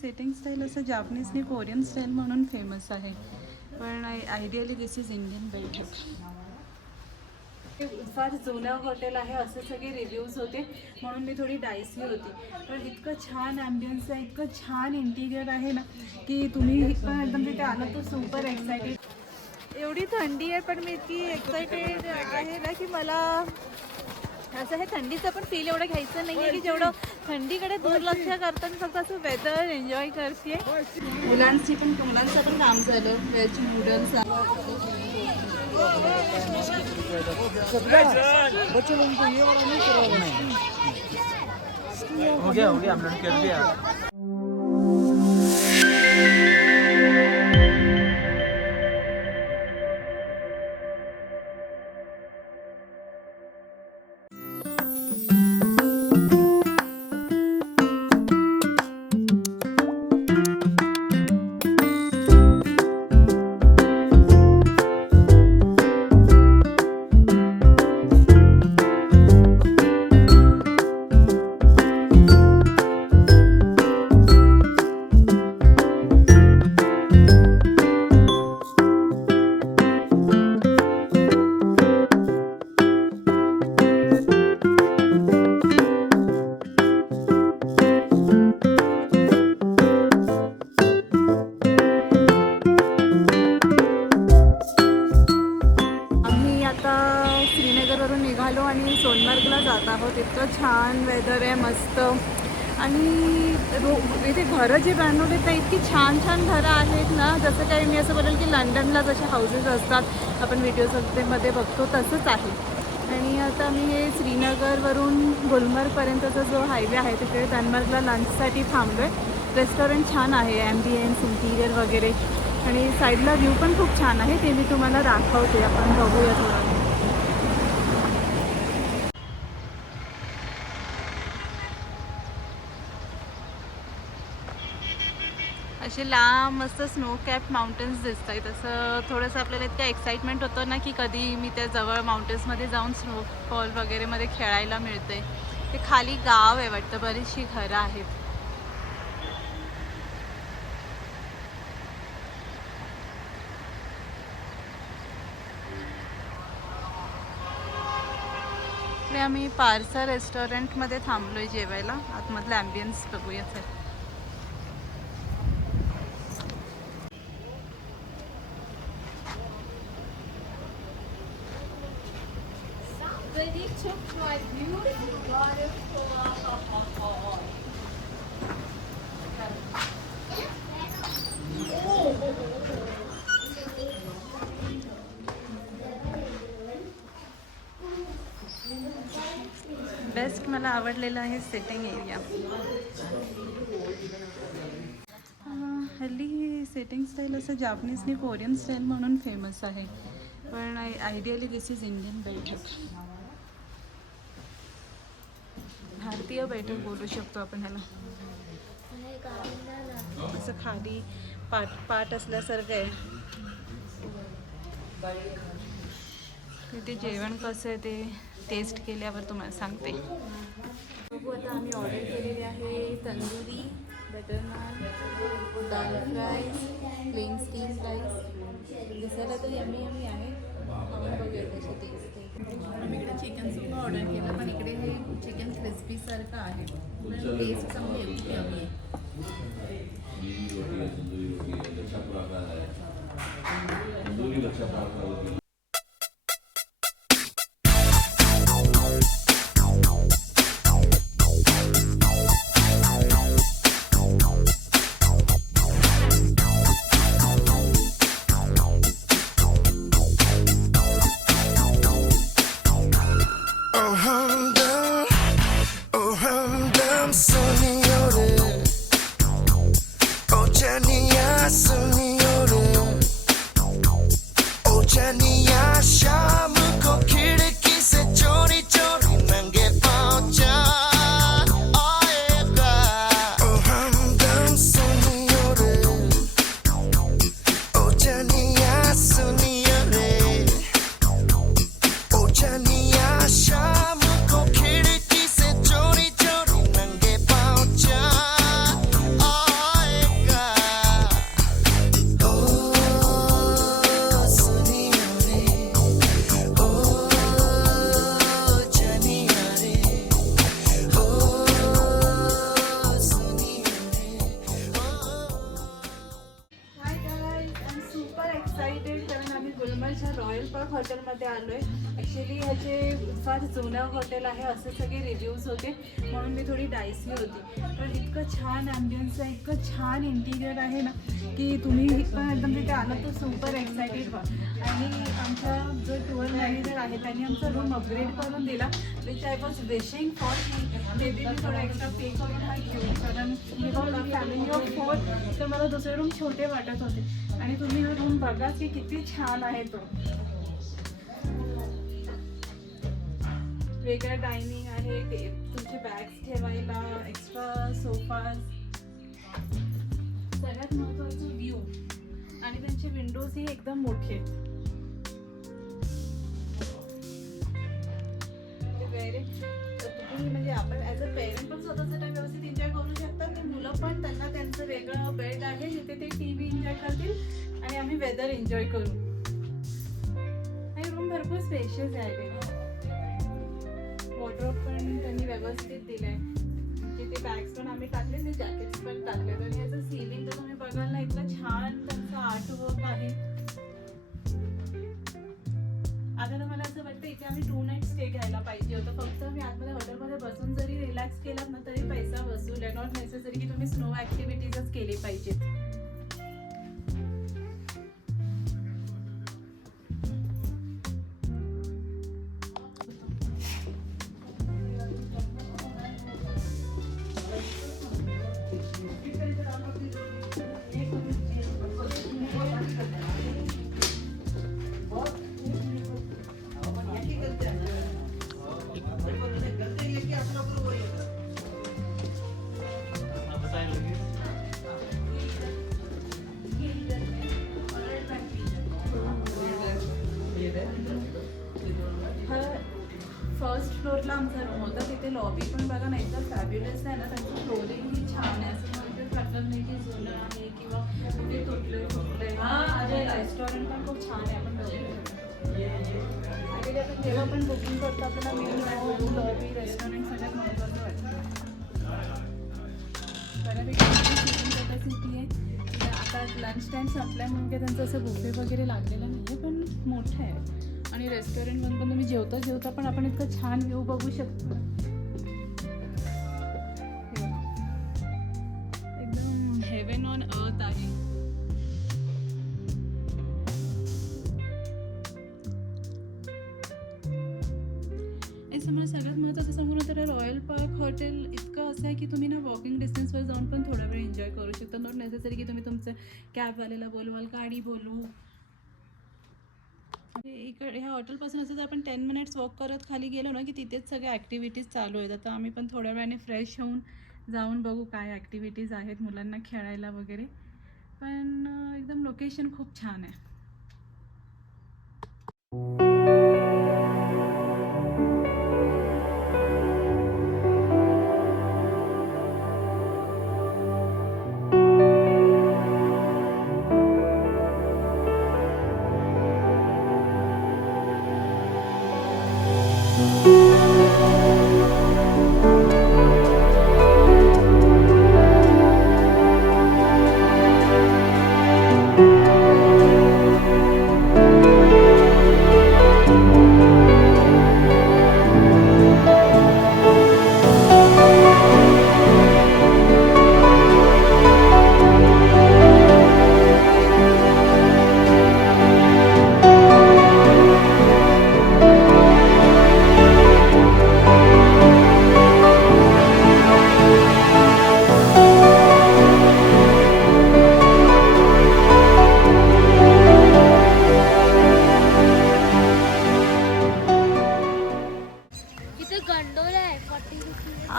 Setting style असं Japanese आणि Korean style म्हणून फेमस आहे, पण आयडियली दिस इज इंडियन बैठक. फार जुनं हॉटेल आहे असं सगळे रिव्ह्यूज होते, म्हणून मी थोडी डायसी होती. पण इतकं छान ॲम्बियन्स आहे, इतकं छान इंटिरियर आहे ना की तुम्ही पण एकदम तिथे आलं तर सुपर एक्सायटेड. एवढी थंडी आहे पण मी इतकी एक्सायटेड आहे ना की मला असं हे थंडीचं पण फील एवढं घ्यायचं नाही आहे की जेवढं थंडीकडे दुर्लक्ष करताना फक्त असं वेदर एन्जॉय करते. मुलांचं पण काम झालं, व्हेज नूडल्स. बच्चों लोगों को ये वाला नहीं करवाना है. हो गया हम लोग कर दिया. श्रीनगरवरून निघालो आणि सोनमार्गला जात आहोत. इतकं छान वेदर आहे, मस्त. आणि इथे घरं जे बनवलेत ना, इतकी छान छान घरं आहेत ना, जसं काही मी असं बोलेल की लंडनला जसे हाऊसेस असतात आपण व्हिडिओजमध्ये बघतो तसंच आहे. आणि आता मी हे श्रीनगरवरून गुलमर्गपर्यंतचा जो हायवे आहे तिथे सोनमार्गला लंचसाठी थांबलो आहे. रेस्टॉरंट छान आहे, ॲम्बियन्स इंटिरियर वगैरे, आणि साईडला व्ह्यू पण खूप छान आहे, ते मी तुम्हाला दाखवते. आपण बघूया थोडं. असे लांब मस्त स्नो कॅप माउंटन्स दिसत आहेत. असं थोडंसं आपल्याला इतकं एक्साइटमेंट होतं ना की कधी मी त्या जवळ माउंटन्समध्ये जाऊन स्नोफॉल वगैरेमध्ये खेळायला मिळते. ते खाली गाव आहे वाटतं, बरीचशी घरं आहेत. आम्ही पारसा रेस्टॉरंटमध्ये थांबलोय जेवायला. आतमधलं ॲम्बियन्स बघूया सर. बेस्ट मला आवडलेलं आहे सिटिंग एरिया. हल्ली सिटिंग स्टाईल असं जापनीज आणि कोरियन स्टाईल म्हणून फेमस आहे, पण आयडियली दिस इज इंडियन बैठक. भारतीय बैठक बोलू शकतो आपण ह्याला. असं खाली पाट असल्यासारखं आहे. तिथे जेवण कसं आहे ते टेस्ट केल्यावर तुम्हाला सांगते. बघू आता आम्ही ऑर्डर केलेली आहे तंदुरी, बटर नान, दाल फ्राईज, प्लेन स्टीम राईस. दिसायला तर यम्मी यम्मी आहे. खाऊन बघूया कशी टेस्ट आहे. आम्ही इकडे चिकन सुद्धा ऑर्डर केलं, पण इकडे हे चिकन क्रिस्पीसारखं आहे. टेस्ट चांगली आहे, यम्मी आहे. एक्साइटेड कारण आम्ही गुलमर्गच्या रॉयल पार्क हॉटेलमध्ये आलो आहे. ॲक्च्युली ह्याचे फार जुनं हॉटेल आहे असे सगळे रिव्ह्यूज होते म्हणून मी थोडी डायसी होती. पण इतकं छान ॲम्बियन्स आहे, इतकं छान इंटिरियर आहे ना की तुम्ही पण एकदम तिथे आलं तर सुपर एक्सायटेड व्हा. आणि आमचा जो टूर मॅनेजर आहे त्यांनी आमचा रूम अपग्रेड करून दिला which I was wishing for की मे बी मी थोडा एक्स्ट्रा पे करून हा घेऊ कारण बिकॉज फॅमिली ऑफ 4 तर मला दुसरे रूम छोटे वाटत होते. आणि तुम्ही हा रूम बघा की किती छान आहे तो. वेगळं डायनिंग आहे, तुमचे बॅग्स ठेवायला, एक्स्ट्रा सोफाज, सगळ्यात महत्त्वाचं व्ह्यू आणि त्यांचे विंडोजही एकदम मोठे आहेत. तुम्ही म्हणजे आपण ॲज अ पेरेंट पण स्वतःचा टाइम व्यवस्थित एन्जॉय करू शकतात आणि मुलं पण त्यांना त्यांचं वेगळं बेड आहे जिथे ते TV एन्जॉय करतील आणि आम्ही वेदर एन्जॉय करू. आणि रूम भरपूर स्पेशियस आहे. वॉर्डरोब पण त्यांनी व्यवस्थित दिलंय, जिथे बॅग्स पण आम्ही टाकले ते जॅकेट्स पण टाकले. आणि याचं सीलिंग तर तुम्ही बघाल ना इतकं छान त्यांचं आर्टवर्क आहे. आता तर मला असं वाटतं इथे आम्ही 2 नाईट स्टे घ्यायला पाहिजे होतं. फक्त मी आतमध्ये हॉटेलमध्ये बसून जरी रिलॅक्स केलात ना तरी पैसा वसूल आहे. नॉट नेसेसरी की तुम्ही स्नो ॲक्टिव्हिटीजच केली पाहिजेत. फर्स्ट फ्लोअरला आमचा रूम होता. तिथे लॉबी पण बघा ना एकदम फॅब्युलस आहे ना. त्यांचं फ्लोरिंगही छान आहे. असं म्हणजे वाटलं नाही की जुनं आहे किंवा कुठे तुटलंय. आणि रेस्टॉरंट पण खूप छान आहे. आपण बघू आणि आपण जेव्हा पण बुकिंग करतो आपल्याला मेन लॉबी रेस्टॉरंट सगळ्यात महत्त्वाचं वाटतं. बऱ्यापैकी सिटिंग कॅपॅसिटी आहे. आता लंच टाईम संपल्यामुळे काही त्यांचं असं बुफे वगैरे लागलेलं नाही पण मोठं आहे. आणि रेस्टॉरंटमध्ये पण तुम्ही जेवता पण आपण इतकं छान व्ह्यू बघू शकतो. एकदम हेवन ऑन अर्थ आहे. असं मला सगळ्यात महत्त्वाचं सांगून तर रॉयल पार्क हॉटेल इतकं असं आहे की तुम्ही ना वॉकिंग डिस्टन्सवर जाऊन पण थोडा वेळ एन्जॉय करू शकता. नॉट नेसेसरी की तुम्ही तुमचं कॅबवाल्याला बोलवाल, गाडी बोलवू. इकडे ह्या हॉटेलपासून असं जर आपण 10 मिनिट्स वॉक करत खाली गेलो ना की तिथेच सगळ्या ॲक्टिव्हिटीज चालू आहेत. आता आम्ही पण थोड्या वेळाने फ्रेश होऊन जाऊन बघू काय ॲक्टिव्हिटीज आहेत मुलांना खेळायला वगैरे. पण एकदम लोकेशन खूप छान आहे.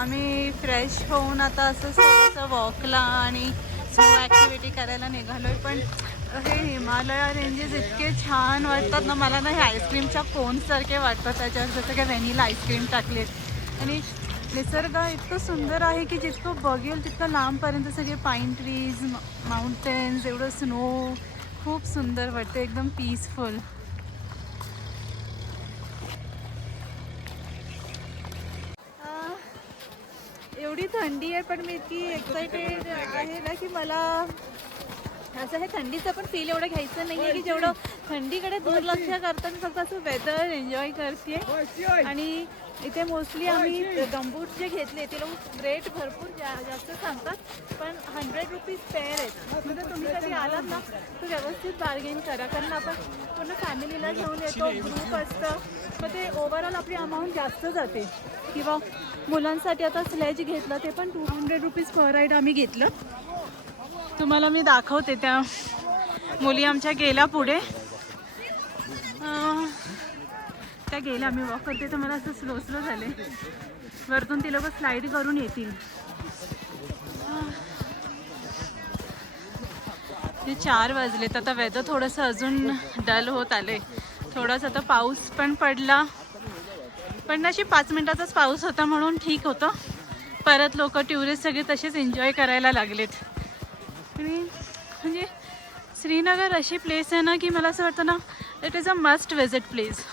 आम्ही फ्रेश होऊन आता असं थोडंसं वॉकला आणि स्नो ॲक्टिव्हिटी करायला निघालोय. पण हे हिमालया रेंजेस इतके छान वाटतात ना मला ना. हे आईस्क्रीमच्या कोनसारखे वाटतात. त्याच्यावर जसं काय व्हॅनिला आईस्क्रीम टाकलेत. आणि निसर्ग इतकं सुंदर आहे की जितकं बघेल तितकं लांबपर्यंत सगळे पाईन ट्रीज, माउंटेन्स, एवढं स्नो खूप सुंदर वाटतं. एकदम पीसफुल. एवढी थंडी आहे पण मी इतकी एक्सायटेड आहे ना की मला असं हे थंडीचं पण फील एवढं घ्यायचं नाही आहे की जेवढं थंडीकडे दुर्लक्ष करताना फक्त असं वेदर एन्जॉय करते. आणि इथे मोस्टली आम्ही गमबूट जे घेतले ते लोक रेट भरपूर जास्त सांगतात, पण 100 रुपीज पेअर आहेत. म्हणजे तुम्ही कधी आलात ना तर व्यवस्थित बार्गेन करा, कारण आपण पूर्ण फॅमिलीला घेऊन येतो, ग्रुप असतं, मग ते ओव्हरऑल आपली अमाऊंट जास्त जाते. किंवा मुलांसाठी आता स्लेज घेतलं ते पण 200 रुपीज पर राईड आम्ही घेतलं. तुम्हाला मी दाखवते. त्या मुली आमच्या गेल्या पुढे, त्या गेल्या, मी वॉक करते तर मला असं स्लो स्लो झाले. वरतून ती लोक स्लाईड करून येतील. ते 4 वाजलेत. आता वेदर थोडंसं अजून डल होत आले. थोडासा आता पाऊस पण पडला, पण अशी 5 मिनिटाचाच पाऊस होता म्हणून ठीक होतं. परत लोक टुरिस्ट सगळे तसेच एन्जॉय करायला लागलेत. आणि म्हणजे श्रीनगर अशी प्लेस आहे ना की मला असं वाटतं ना, it is a must visit place.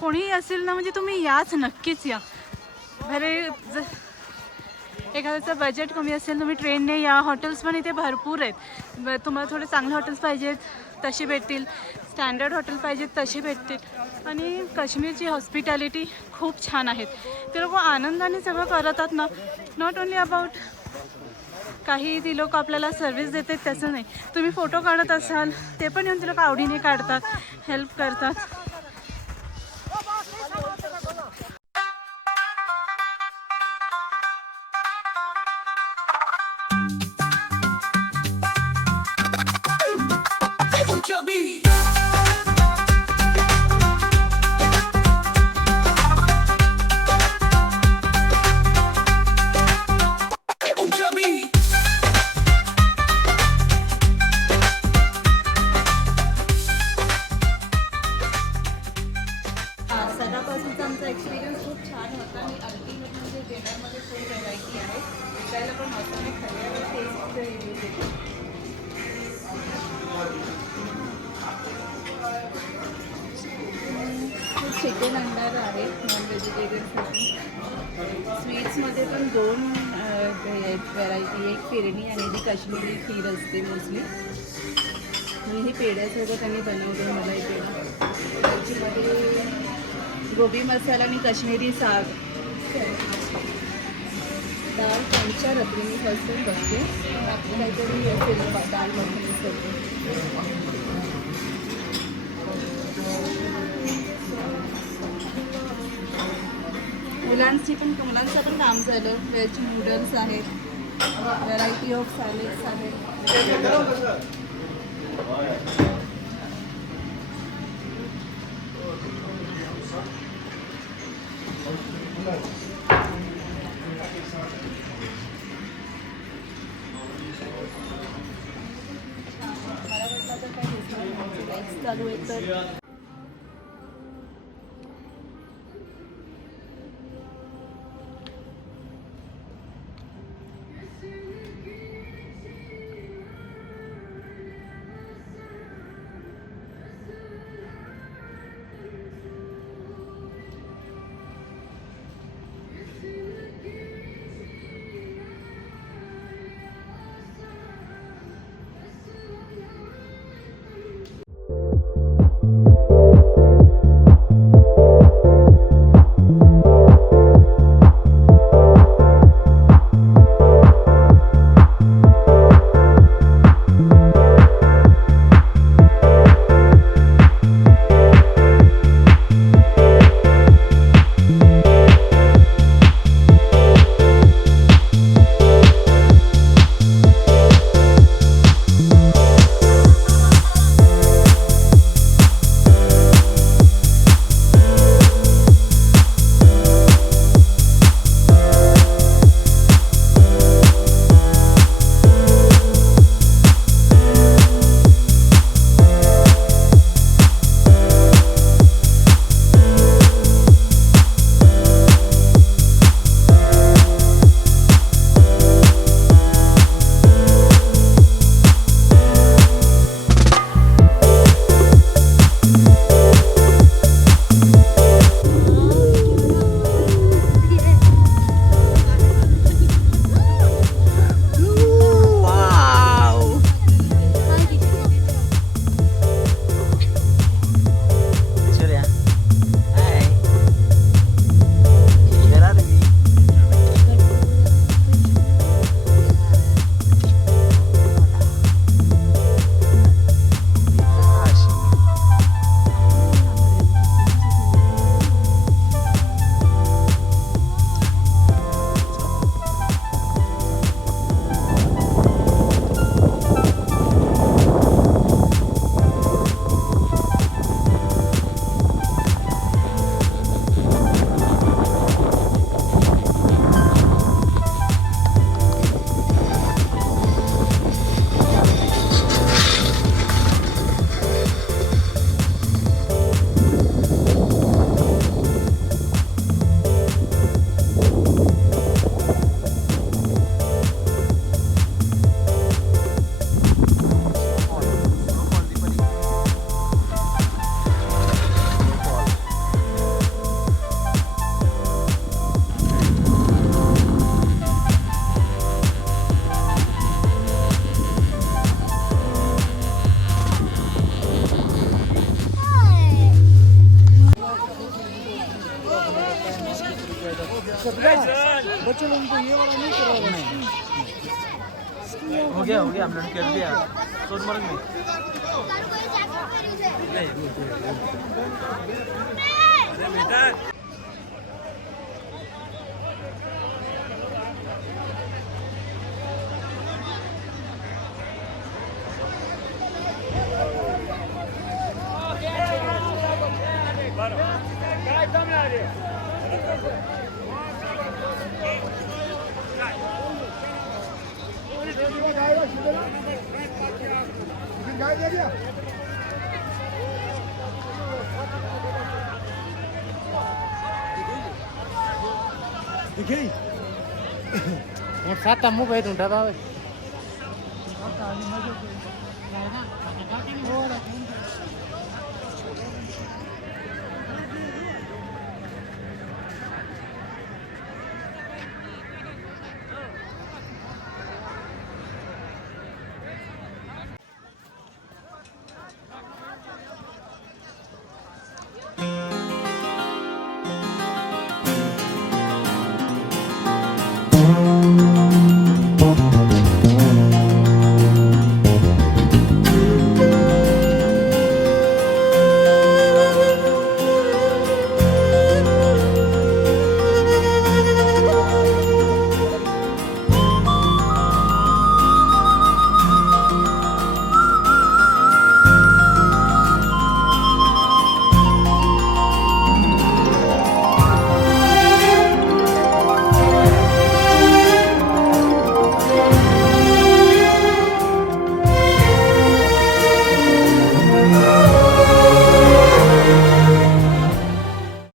कोणीही असेल ना, म्हणजे तुम्ही याच, नक्कीच या. अरे एखाद्याचं बजेट कमी असेल तुम्ही ट्रेनने या. हॉटेल्स पण इथे भरपूर आहेत. तुम्हाला थोडे चांगले हॉटेल्स पाहिजेत तसे भेटतील, स्टँडर्ड हॉटेल पाहिजेत तसे भेटतील. आणि काश्मीरची हॉस्पिटॅलिटी खूप छान आहेत. ते लोक आनंदाने सगळं करतात ना, नॉट ओन्ली अबाउट काही ती लोक आपल्याला सर्व्हिस देतात त्याचं नाही. तुम्ही फोटो काढत असाल ते पण येऊन ती लोक आवडीने काढतात, हेल्प करतात. सकाळपासूनचा आमचा एक्सपिरियन्स खूप छान होता. आणि अल्टिमेट म्हणजे डिनरमध्ये खूप व्हरायटी आहे. विकायला पण मस्त नाही, खाल्ल्यावर टेस्ट येते. चिकन अंडार आहे नॉन व्हेजिटेरियनसाठी. स्वीट्समध्ये पण 2 व्हरायटी. एक फिरणी आणि ती काश्मीरी खीर असते मोस्टली. आणि हे पेढ्यासारखं त्यांनी बनवलं मलाई पेढा. त्याच्यामध्ये गोबी मसाला आणि काश्मीरी साग. डाळ त्यांच्या रात्री मी फर्स्ट टाइम बघते. आपलं काहीतरी असेल डाळ मखनी सगळं. मुलांचं पण काम झालं. व्हेज नूडल्स आहेत, व्हरायटी ऑफ सॅलेड्स आहेत. चालू आहे तर उनको ये वाला नहीं करवा रहे हैं। हो गया हमने कर दिया सोनमर्ग में। अरे बेटा दिखेई और सात तम्मू पे ढूंढा था